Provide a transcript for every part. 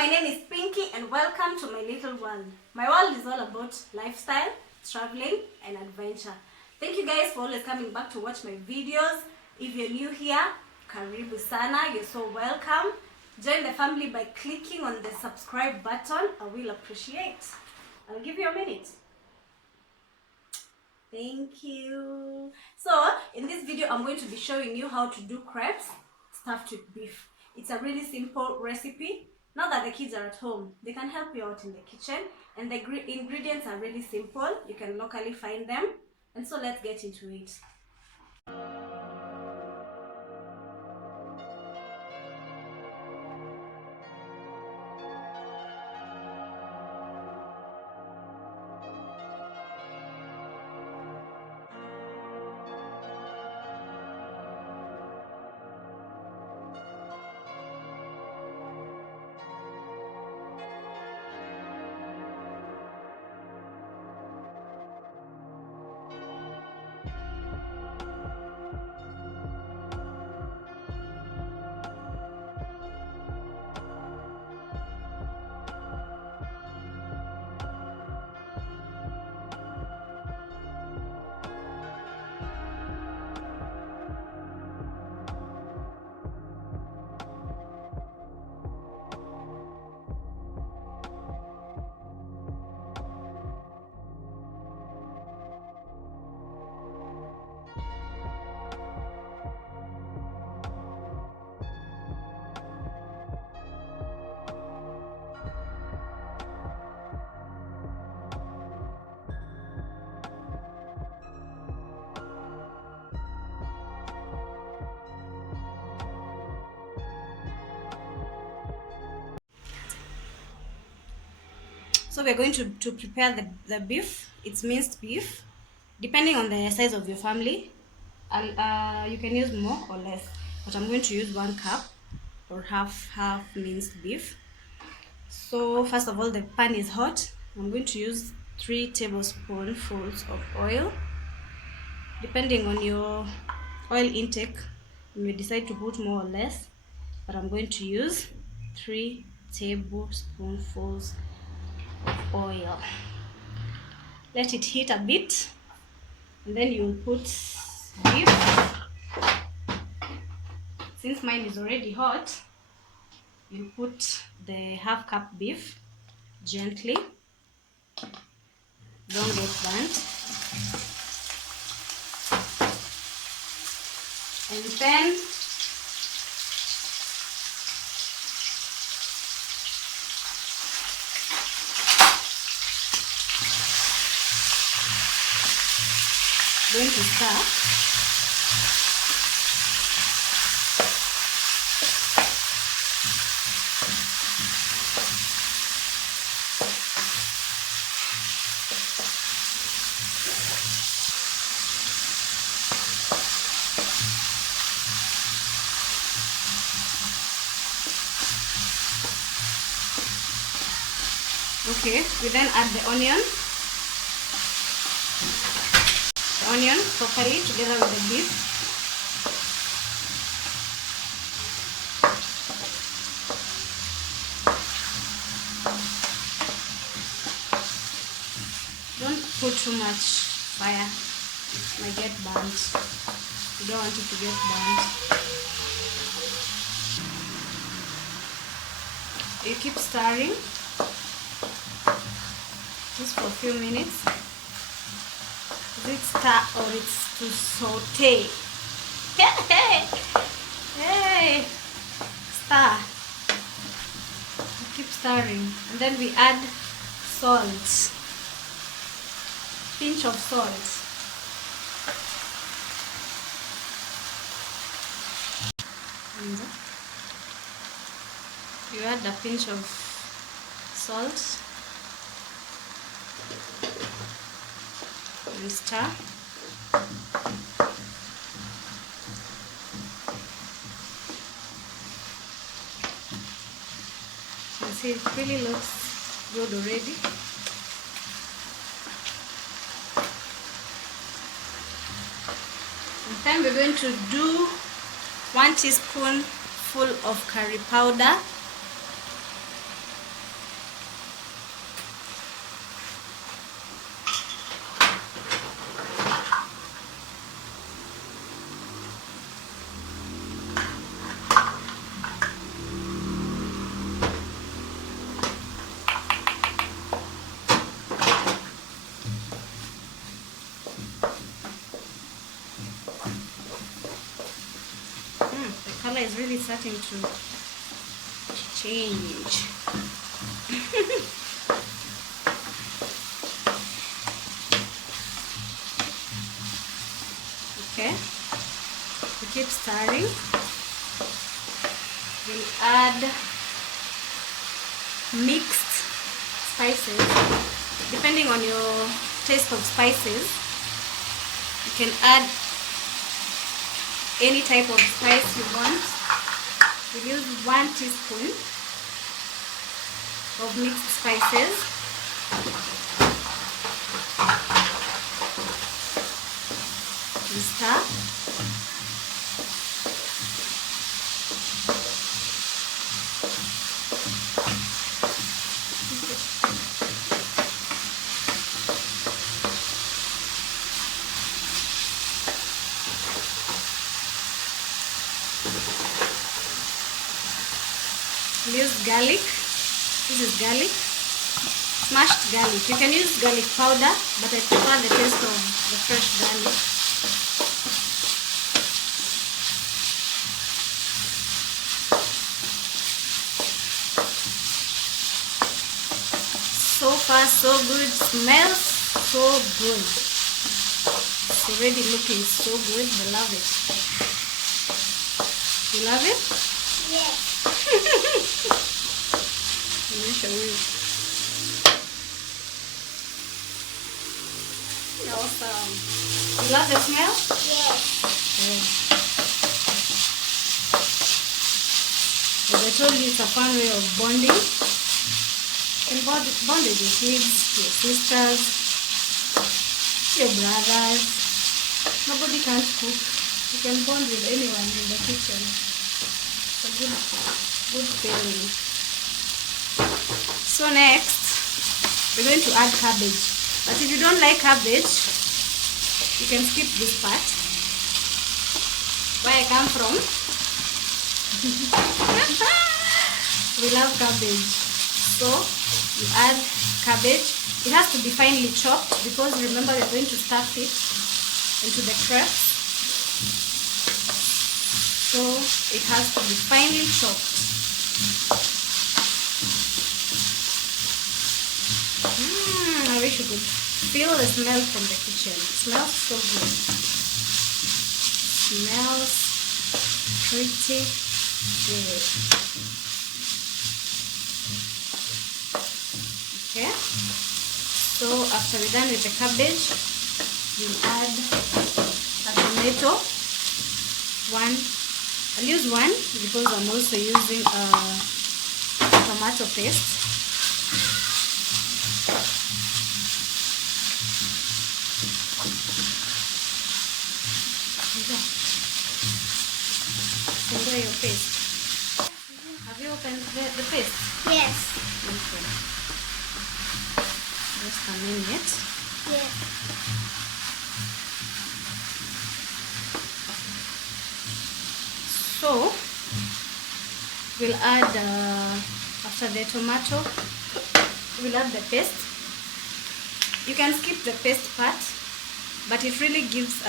my name is Pinky and welcome to my little world. My world is all about lifestyle, traveling and adventure. Thank you guys for always coming back to watch my videos. If you're new here, karibu sana, you're so welcome. Join the family by clicking on the subscribe button. I will appreciate. I'll give you a minute. Thank you. So in this video I'm going to be showing you how to do crepes stuffed with beef. It's a really simple recipe. Now that the kids are at home, they can help you out in the kitchen, and the ingredients are really simple. You can locally find them, and so let's get into it. So we're going to prepare the beef. It's minced beef. Depending on the size of your family, you can use more or less. But I'm going to use 1 cup or half minced beef. So first of all, the pan is hot. I'm going to use 3 tablespoonfuls of oil. Depending on your oil intake, you may decide to put more or less. But I'm going to use 3 tablespoonfuls of oil. Let it heat a bit, and then you'll put beef. Since mine is already hot, you put the half cup beef gently. Don't get burnt. And then going to start. Okay, we then add the onion properly together with the beef. Don't put too much fire, it might get burnt. You don't want it to get burnt. You keep stirring just for a few minutes. It's stir or it's to saute. Hey, stir. Keep stirring, and then we add salt. Pinch of salt. And you add a pinch of salt. And stir. You see, it really looks good already. And then we're going to do 1 teaspoonful of curry powder. is really starting to change. Okay, we keep stirring. We'll add mixed spices. Depending on your taste of spices, you can add any type of spice you want. We'll use 1 teaspoon of mixed spices. We stir. Use garlic. This is garlic, smashed garlic. You can use garlic powder, but I prefer the taste of the fresh garlic. So far so good, smells so good. It's already looking so good. I love it. You love it? Yes. Let me show you. Awesome. You love the smell? Yes. Yeah. As I told you, it's a fun way of bonding. You can bond with your kids, your sisters, your brothers. Nobody can't cook. You can bond with anyone in the kitchen. It's a good feeling. So next, we're going to add cabbage. But if you don't like cabbage, you can skip this part. Where I come from, we love cabbage. So you add cabbage. It has to be finely chopped because remember we're going to stuff it into the crepes. So it has to be finely chopped. I wish you could feel the smell from the kitchen. It smells so good. Smells pretty good. Okay. So after we're done with the cabbage, we'll add a tomato. I'll use 1 because I'm also using tomato paste. Enjoy your paste. Have you opened the paste? Yes. Okay. Just a minute. Yes. So we'll add after the tomato, we'll add the paste. You can skip the paste part, but it really gives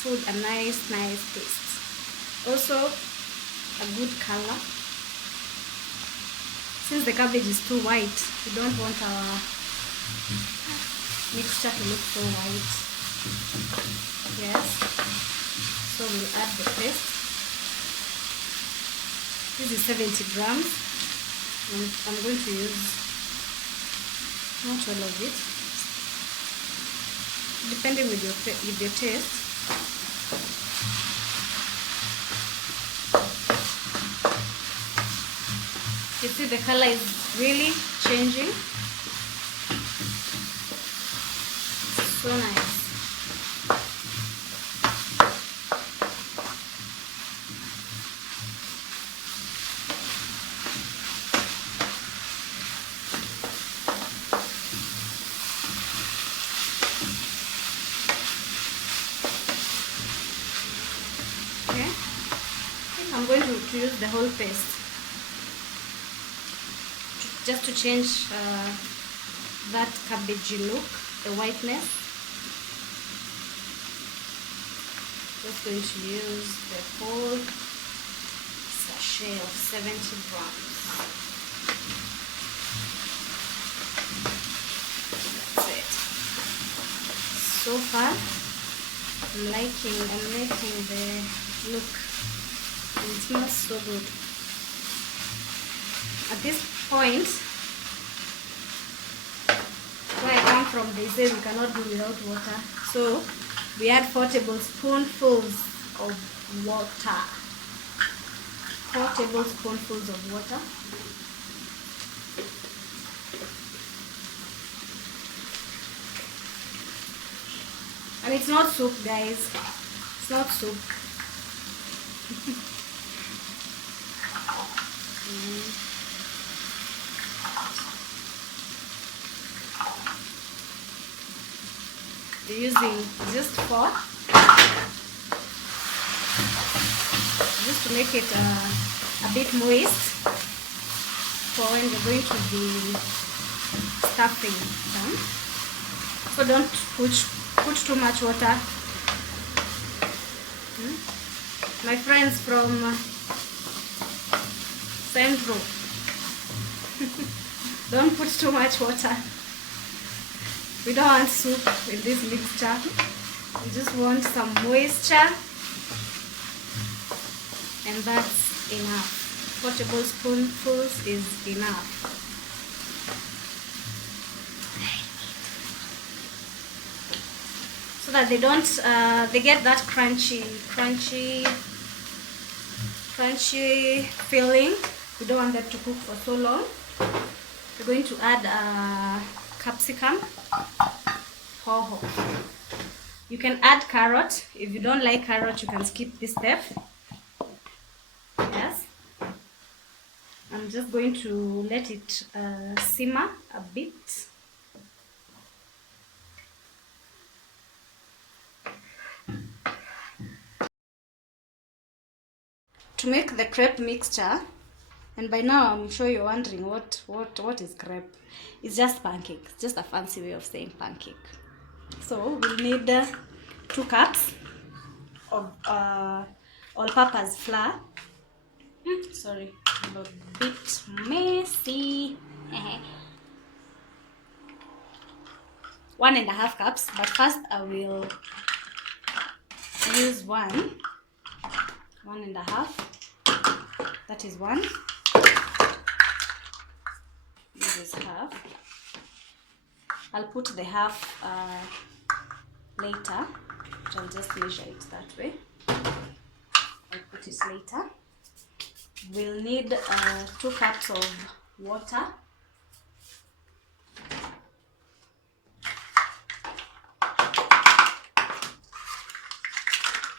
food a nice taste. Also a good color. Since the cabbage is too white, we don't want our mixture to look so white. Yes. So we'll add the paste. This is 70 grams. And I'm going to use not all of it, depending with your taste. You see the color is really changing. So nice. Okay, I'm going to use the whole paste just to change that cabbagey look, the whiteness. Just going to use the whole share of 70 grams. That's it. So far, I'm liking the look. And it smells so good. At this point, where I come from, they say we cannot do without water. So we add 4 tablespoonfuls of water. 4 tablespoonfuls of water. And it's not soup, guys. It's not soup. We're using just 4, just to make it a bit moist for when we're going to be stuffing them. So don't put too much water. My friends from Central, don't put too much water. We don't want soup in this mixture. We just want some moisture, and that's enough. 4 tablespoonfuls is enough. So that they don't, they get that crunchy filling. We don't want that to cook for so long. We're going to add capsicum. Hoho. You can add carrot. If you don't like carrot, you can skip this step. Yes. I'm just going to let it simmer a bit. To make the crepe mixture, and by now I'm sure you're wondering what is crepe. It's just pancake, just a fancy way of saying pancake. So we'll need 2 cups of all-purpose flour. Sorry, I'm a bit messy. 1.5 cups, but first I will use 1.5. That is 1. This is half. I'll put the half later. I'll just measure it that way. I'll put it later. We'll need 2 cups of water.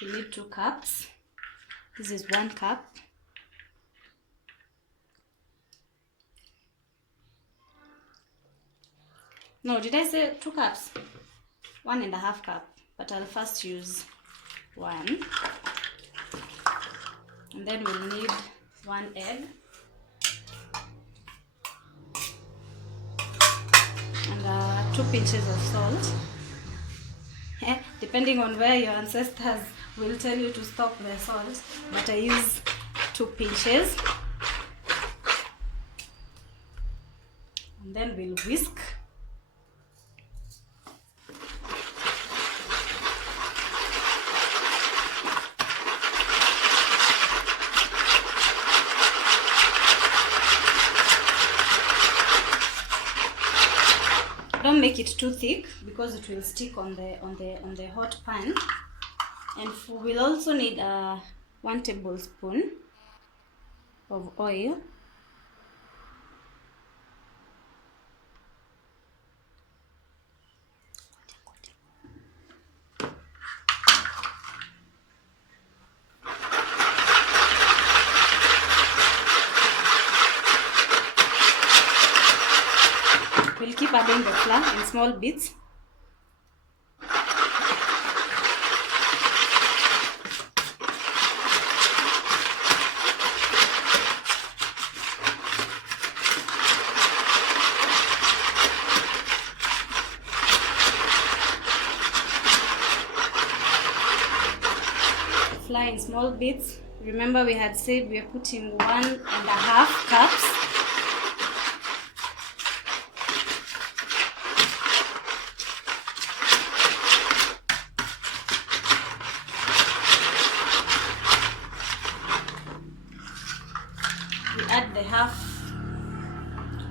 We need 2 cups. This is 1 cup. No, did I say 2 cups? 1.5 cup, but I'll first use 1. And then we'll need 1 egg. And 2 pinches of salt. Depending on where your ancestors will tell you to stop the salt, but I use 2 pinches. And then we'll whisk. Don't make it too thick because it will stick on the hot pan. And we'll also need 1 tablespoon of oil. We'll keep adding the flour in small bits. Flour in small bits. Remember we had said we are putting 1.5 cups. We add the half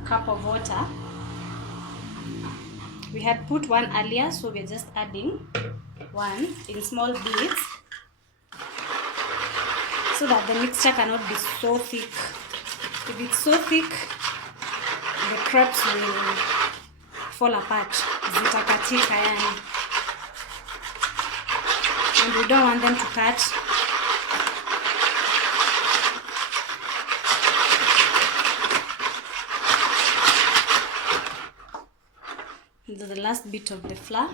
cup of water. We had put 1 earlier, so we're just adding 1 in small bits so that the mixture cannot be so thick. If it's so thick, the crepes will fall apart. Zitakatika yani. And we don't want them to cut. The last bit of the flour.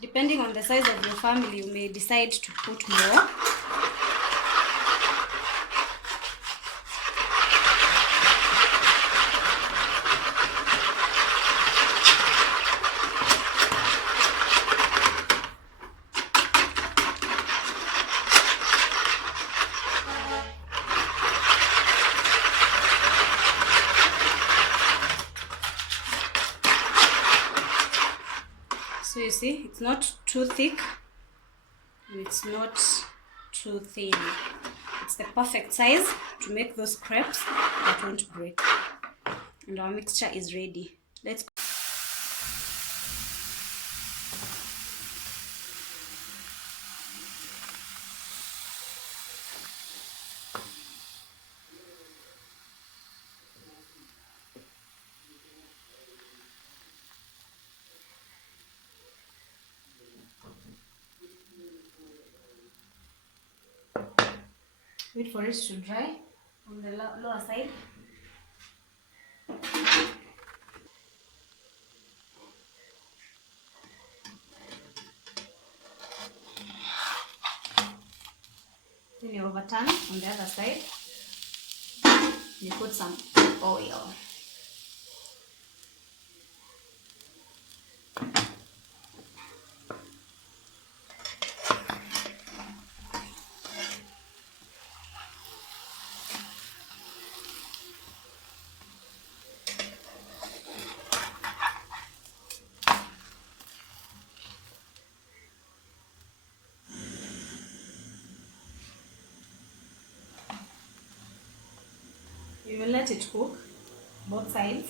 Depending on the size of your family, you may decide to put more. So you see, it's not too thick and it's not too thin. It's the perfect size to make those crepes that won't break. And our mixture is ready. Let's wait for it to dry on the lower side. Then you overturn on the other side. You put some oil. You will let it cook both sides.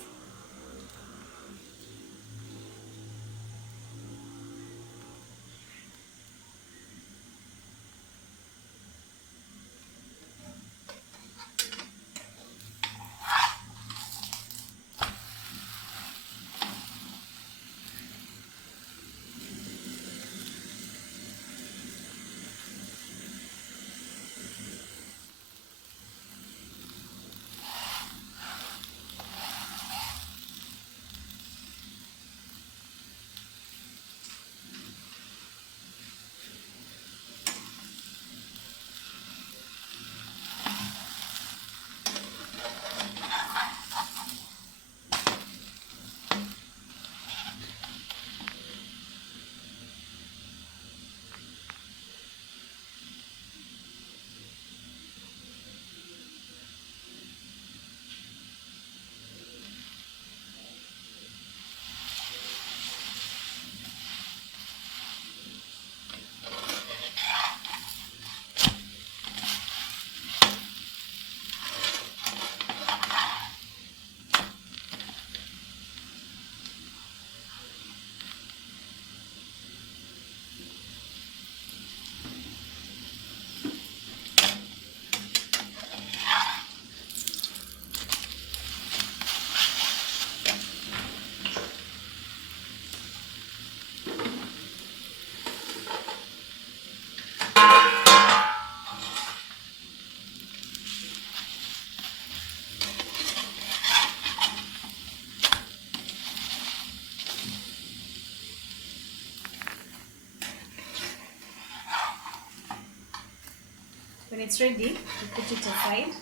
When it's ready, we put it aside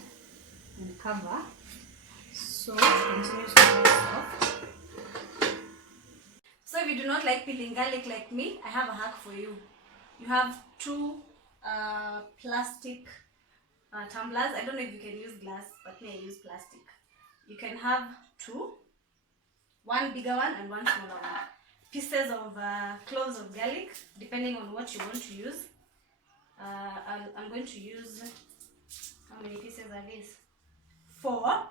and cover so it continues to get soft. So if you do not like peeling garlic like me, I have a hack for you. You have two plastic tumblers. I don't know if you can use glass, but me I use plastic. You can have two, one bigger one and one smaller one. Pieces of cloves of garlic, depending on what you want to use. I'm going to use, how many pieces are these? 4.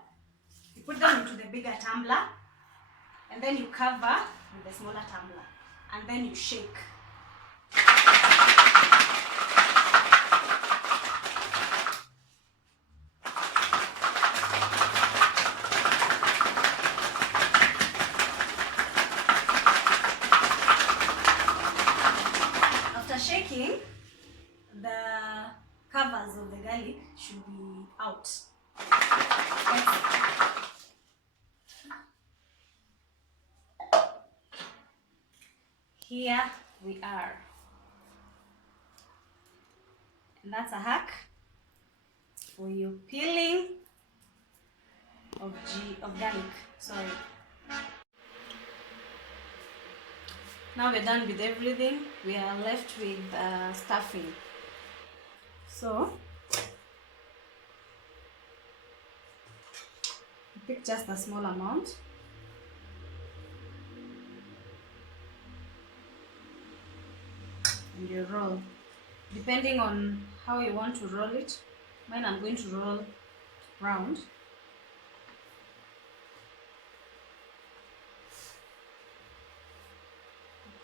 You put them into the bigger tumbler and then you cover with the smaller tumbler and then you shake. After shaking, the covers of the garlic should be out. Here we are. And that's a hack for you peeling of garlic. Sorry. Now we're done with everything. We are left with stuffing. So pick just a small amount. And you roll. Depending on how you want to roll it. Mine I'm going to roll round.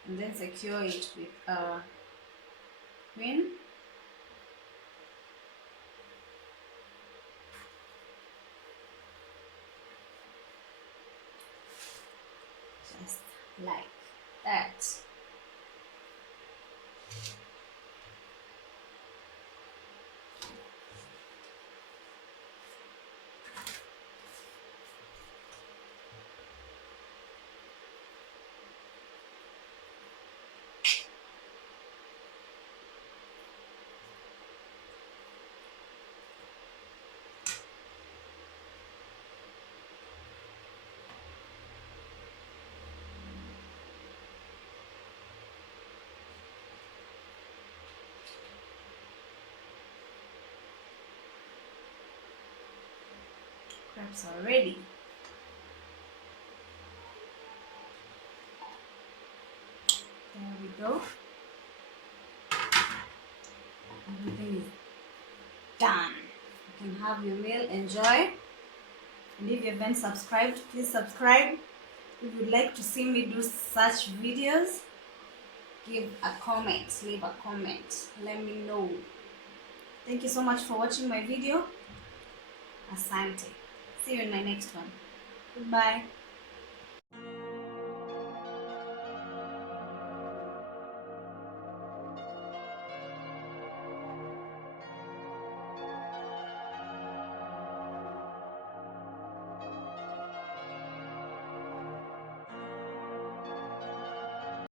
And then secure it with a pin. Just like that. Crepes are ready. There we go. Everything is done. You can have your meal, enjoy. And if you haven't subscribed, please subscribe. If you'd like to see me do such videos, give a comment, leave a comment, let me know. Thank you so much for watching my video. Asante. See you in my next one. Goodbye.